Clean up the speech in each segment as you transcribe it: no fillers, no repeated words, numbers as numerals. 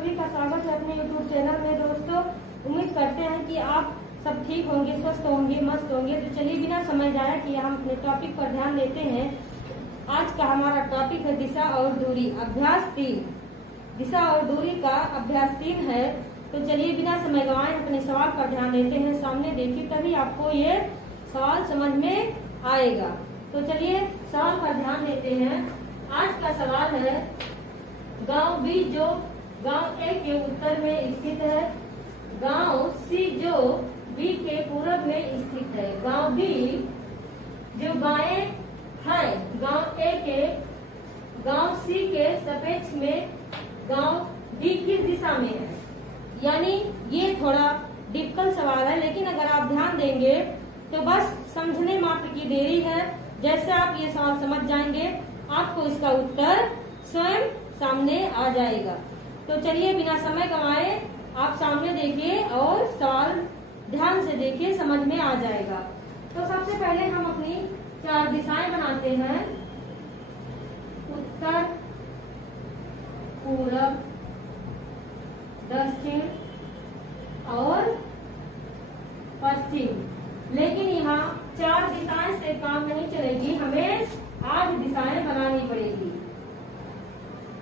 सभी का स्वागत है अपने YouTube चैनल में। दोस्तों, उम्मीद करते हैं कि आप सब ठीक होंगे, स्वस्थ होंगे, मस्त होंगे। तो चलिए बिना समय जाया कि हम अपने टॉपिक पर ध्यान देते हैं। आज का हमारा टॉपिक है दिशा और दूरी, अभ्यास 3। दिशा और दूरी का अभ्यास 3 है। तो चलिए बिना समय गंवाए अपने सवाल पर ध्यान देते हैं। सामने देखिए, तभी आपको ये सवाल समझ में आएगा। तो चलिए सवाल पर ध्यान देते हैं। आज का सवाल है, गांव बी जो गांव ए के उत्तर में स्थित है, गांव सी जो बी के पूरब में स्थित है। गांव बी जो बाएं है गांव ए के गांव सी के सापेक्ष में गांव बी किस दिशा में है। यानी ये थोड़ा डिफिकल्ट सवाल है, लेकिन अगर आप ध्यान देंगे तो बस समझने मात्र की देरी है। जैसे आप ये सवाल समझ जाएंगे, आपको इसका उत्तर स्वयं सामने आ जाएगा। तो चलिए बिना समय गंवाए आप सामने देखिए और सवाल ध्यान से देखिए, समझ में आ जाएगा। तो सबसे पहले हम अपनी 4 दिशाएं बनाते हैं, उत्तर, पूरब, दक्षिण और पश्चिम। लेकिन यहाँ 4 दिशाएं से काम नहीं चलेगी, हमें 8 दिशाएं बनानी पड़ेगी।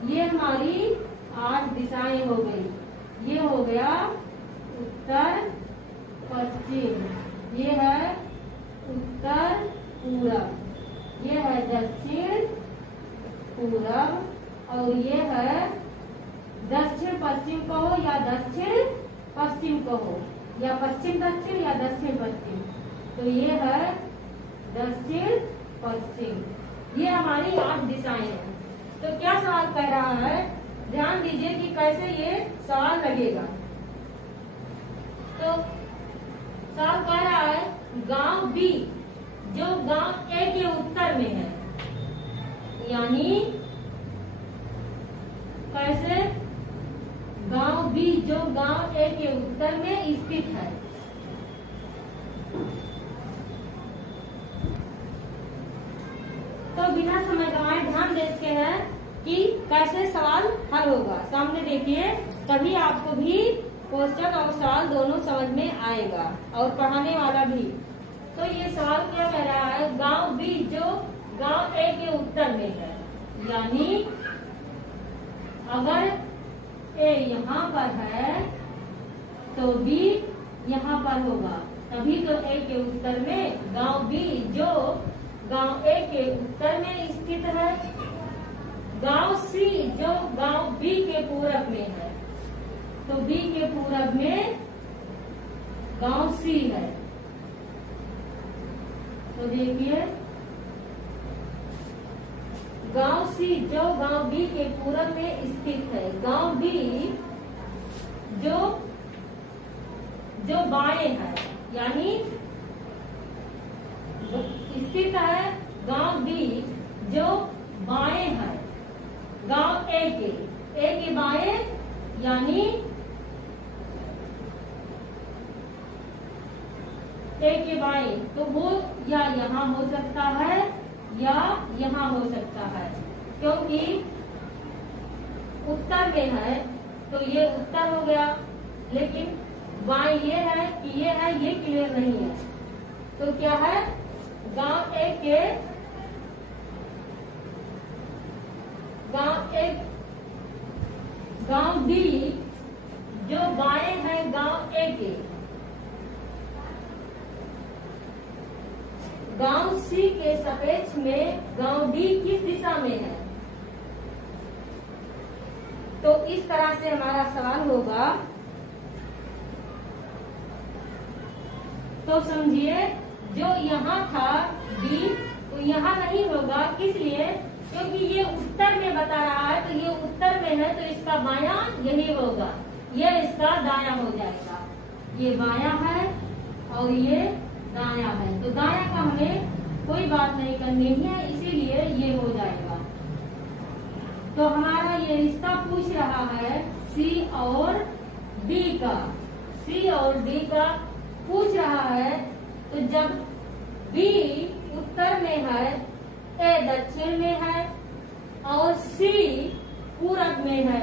ये हमारी 8 दिशाएं हो गई। ये हो गया उत्तर पश्चिम, ये है उत्तर पूरब, ये है दक्षिण पूरब, और ये है दक्षिण पश्चिम कहो या दक्षिण पश्चिम कहो, या पश्चिम दक्षिण या दक्षिण पश्चिम। तो ये है दक्षिण पश्चिम। ये हमारी 8 दिशाएं हैं। तो क्या सवाल कह रहा है, ध्यान दीजिए कि कैसे ये सवाल लगेगा। तो सवाल कह रहा है, गांव बी जो गांव ए के उत्तर में है, यानी कैसे, गांव बी जो गांव ए के उत्तर में स्थित है। तो बिना समय गंवाए ध्यान देते हैं कि कैसे सवाल हल होगा। सामने देखिए, तभी आपको भी क्वेश्चन और सवाल दोनों समझ में आएगा और पढ़ाने वाला भी। तो ये सवाल क्या कह रहा है, गांव बी जो गांव ए के उत्तर में है, यानी अगर ए यहाँ पर है तो बी यहाँ पर होगा, तभी तो ए के उत्तर में गांव बी जो गांव ए के उत्तर में स्थित है। गांव सी जो गांव बी के पूरब में है, तो बी के पूरब में गांव सी है। तो देखिए, गांव सी जो गांव बी के पूरब में स्थित है। गांव बी जो बाएं है, यानी स्थित है गांव बी जो बाएं है गांव ए के बाएं, यानी ए के बाएं। तो वो या यहाँ हो सकता है या यहाँ हो सकता है, क्योंकि उत्तर में है तो ये उत्तर हो गया, लेकिन बाएं ये है कि ये है, ये क्लियर नहीं है। तो क्या है, गांव ए के गांव बी जो बाएं है गांव ए के, गांव सी के सापेक्ष में गांव डी किस दिशा में है। तो इस तरह से हमारा सवाल होगा। तो समझिए, जो यहाँ था डी, तो यहाँ नहीं होगा। किस लिए, क्योंकि ये उत्तर में बता रहा है, तो ये उत्तर में है, तो इसका बायां यही होगा, ये इसका दायां हो जाएगा। ये बायां है और ये दायां है, तो दायां का हमें कोई बात नहीं करनी है, इसीलिए ये हो जाएगा। तो हमारा ये रिश्ता पूछ रहा है सी और डी का, सी और डी का पूछ रहा है। तो जब बी उत्तर में है, ए दक्षिण में है और सी पूरब में है,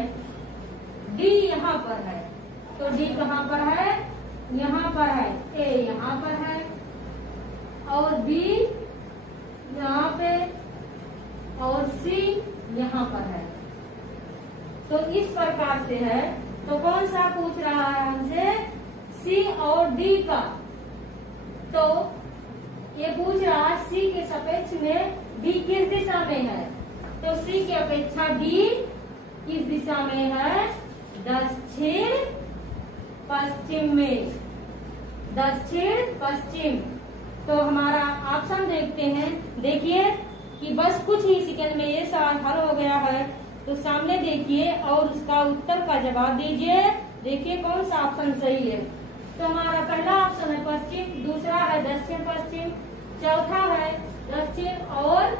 डी पर है, तो डी कहाँ पर है, यहाँ पर है, ए यहाँ पर है और बी यहाँ पे और सी यहाँ पर है। तो इस प्रकार से है। तो कौन सा पूछ रहा है हमसे, सी और डी का। तो ये पूछ रहा है सी के सापेक्ष में डी किस दिशा में है, तो सी की अपेक्षा डी किस दिशा में है, दक्षिण पश्चिम में, दक्षिण पश्चिम। तो हमारा ऑप्शन देखते हैं। देखिए कि बस कुछ ही सेकंड में ये सवाल हल हो गया है। तो सामने देखिए और उसका उत्तर का जवाब दीजिए। देखिए कौन सा ऑप्शन सही है। तो हमारा पहला ऑप्शन है पश्चिम, दूसरा है दक्षिण पश्चिम, चौथा है दक्षिण और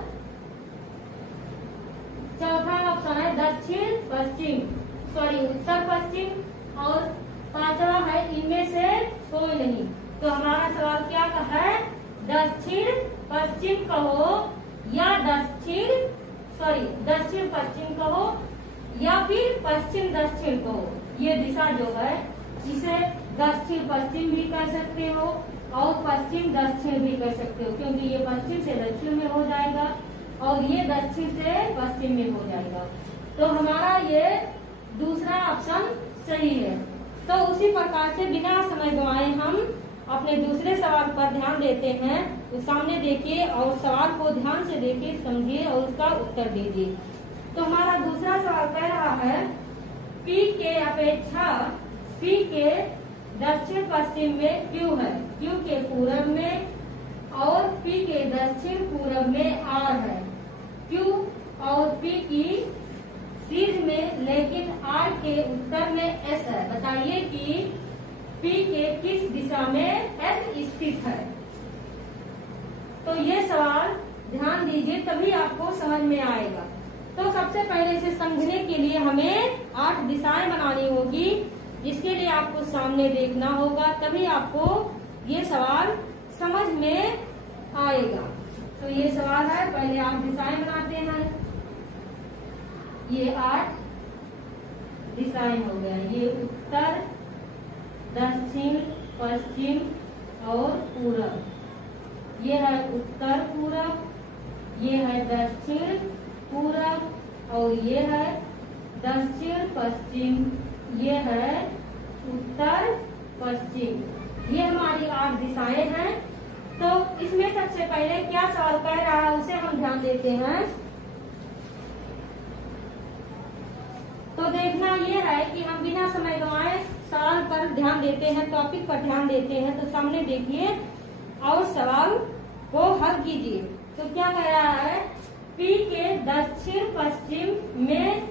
चौथा ऑप्शन है दक्षिण पश्चिम, सॉरी उत्तर पश्चिम, और पांचवा है इनमें से कोई नहीं। तो हमारा सवाल क्या है, दक्षिण पश्चिम कहो या दक्षिण पश्चिम कहो या फिर पश्चिम दक्षिण कहो। ये दिशा जो है इसे दक्षिण पश्चिम भी कह सकते हो और पश्चिम दक्षिण भी कह सकते हो, क्योंकि ये पश्चिम से दक्षिण में हो जाएगा और ये दक्षिण से पश्चिम में हो जाएगा। तो हमारा ये दूसरा ऑप्शन सही है। तो उसी प्रकार से बिना समय गंवाए हम अपने दूसरे सवाल पर ध्यान देते हैं। तो सामने देखिए और सवाल को ध्यान से देखिए, समझिए और उसका उत्तर दीजिए। तो हमारा दूसरा सवाल कह रहा है P के अपेक्षा P के दक्षिण पश्चिम में Q है, Q के पूरब में, और P के दक्षिण पूरब में R है। Q और P की सीध में लेकिन R के उत्तर में S है। बताइए कि P के किस दिशा में S स्थित है। तो ये सवाल ध्यान दीजिए तभी आपको समझ में आएगा। तो सबसे पहले इसे समझने के लिए हमें 8 दिशाएं बनानी होगी, जिसके लिए आपको सामने देखना होगा, तभी आपको ये सवाल समझ में आएगा। तो ये सवाल है, पहले आप दिशाएं बनाते हैं। ये 8 दिशाएं हो गया, ये उत्तर, दक्षिण, पश्चिम और पूरब। ये है उत्तर पूरब, ये है दक्षिण पूरब और ये है दक्षिण पश्चिम, ये है उत्तर पश्चिम। ये हमारी 8 दिशाएं हैं। तो इसमें सबसे पहले क्या सवाल कह रहा है उसे हम ध्यान देते हैं। तो देखना ये है कि हम बिना समय गंवाए सवाल पर ध्यान देते हैं, टॉपिक पर ध्यान देते हैं। तो सामने देखिए और सवाल को हल कीजिए। तो क्या कह रहा है, P के दक्षिण पश्चिम में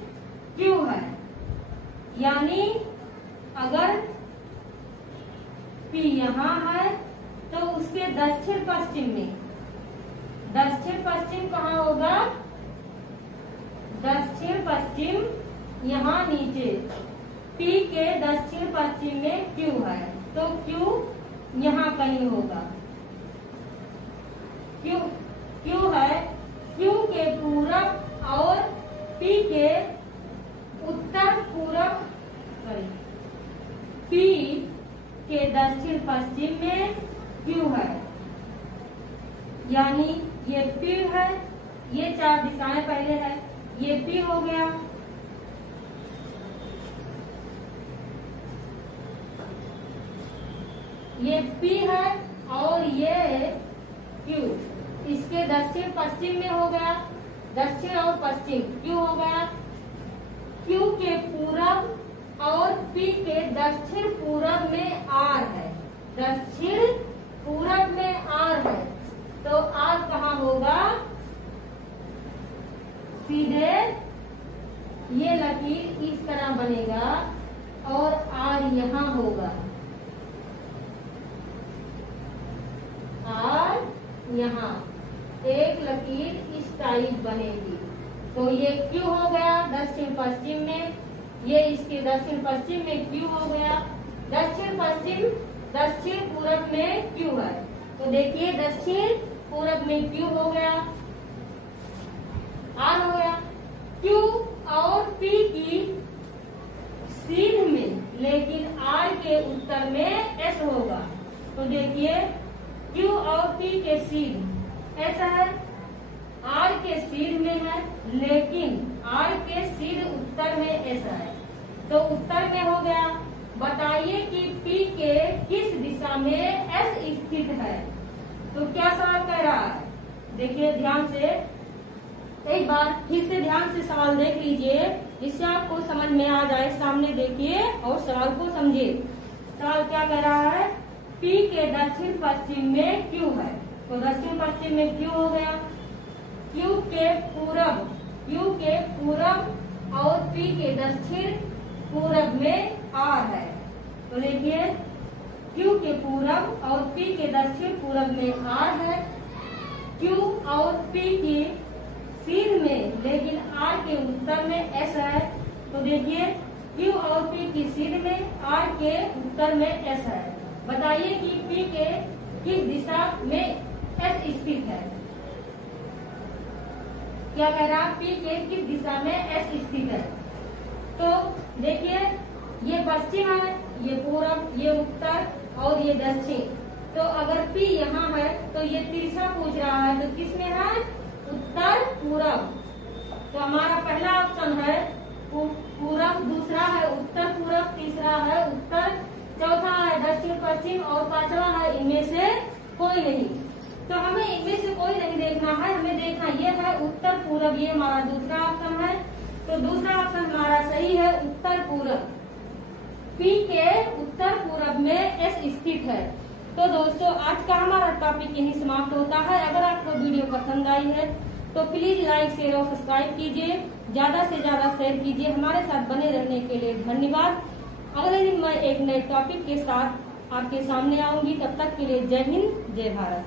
Q है, यानी अगर P यहाँ है तो उसके दक्षिण पश्चिम में, दक्षिण पश्चिम कहाँ होगा, दक्षिण पश्चिम यहाँ नीचे, P के दक्षिण पश्चिम में Q है, तो Q यहाँ कहीं होगा। Q है, Q के पूरब और P के उत्तर पूरब, P के दक्षिण पश्चिम में Q है, यानी ये P है। ये 4 दिशाएं पहले है, ये P हो गया, ये P है और ये Q इसके दक्षिण पश्चिम में हो गया, दक्षिण और पश्चिम Q हो गया। Q के पूरब और P के दक्षिण पूरब में R है, दक्षिण पूरब में R है, तो R कहाँ होगा, सीधे ये लकीर इस तरह बनेगा और R यहाँ होगा, R यहाँ एक लकीर इस टाइप बनेगी। तो ये Q हो गया दक्षिण पश्चिम में, ये इसके दक्षिण पश्चिम में Q हो गया, दक्षिण पश्चिम दक्षिण पूरब में Q है। तो देखिए दक्षिण पूरब में Q हो गया, R हो गया। Q और P की सीध में के उत्तर में एस होगा। तो देखिए क्यू और पी के सीध ऐसा है, आर के सीध में है, लेकिन आर के सीध उत्तर में ऐसा है। तो उत्तर में हो गया। बताइए कि पी के किस दिशा में एस स्थित है। तो क्या सवाल कह रहा है, देखिए ध्यान से, एक बार फिर से ध्यान से सवाल देख लीजिए, जिससे आपको समझ में आ जाए। सामने देखिए और सवाल को समझिए। सवाल क्या कह रहा है, पी के दक्षिण पश्चिम में क्यू है। तो दक्षिण पश्चिम में क्यू हो गया। क्यू के पूरब और पी के दक्षिण पूरब में आर है। तो देखिए क्यू के पूरब और पी के दक्षिण पूरब में आर है। क्यू और पी की सीध में, लेकिन आर के उत्तर में एस है। तो देखिए क्यू और पी की सीध में, आर के उत्तर में एस है। बताइए कि पी के किस दिशा में एस स्थित है। क्या कह रहा है, पी के किस दिशा में एस स्थित है। तो देखिए ये पश्चिम है, ये पूरब, ये उत्तर और ये दक्षिण। तो अगर पी यहाँ है तो ये तिरछा पूछ रहा है, तो किस में है, उत्तर पूरब। तो हमारा पहला ऑप्शन है पूरब, दूसरा है उत्तर पूरब, तीसरा है उत्तर, चौथा है दक्षिण पश्चिम और पांचवा है इनमें से कोई नहीं। तो हमें इनमें से कोई नहीं देखना है, हमें देखना ये है उत्तर पूरब। ये हमारा दूसरा ऑप्शन है। तो दूसरा ऑप्शन हमारा सही है, उत्तर पूरब। पी के उत्तर पूरब में एस स्थित है। तो दोस्तों आज का हमारा टॉपिक यही समाप्त होता है। अगर आपको वीडियो पसंद आई है तो प्लीज लाइक शेयर और सब्सक्राइब कीजिए, ज्यादा से ज्यादा शेयर कीजिए। हमारे साथ बने रहने के लिए धन्यवाद। अगले दिन मैं एक नए टॉपिक के साथ आपके सामने आऊंगी। तब तक के लिए जय हिंद, जय भारत।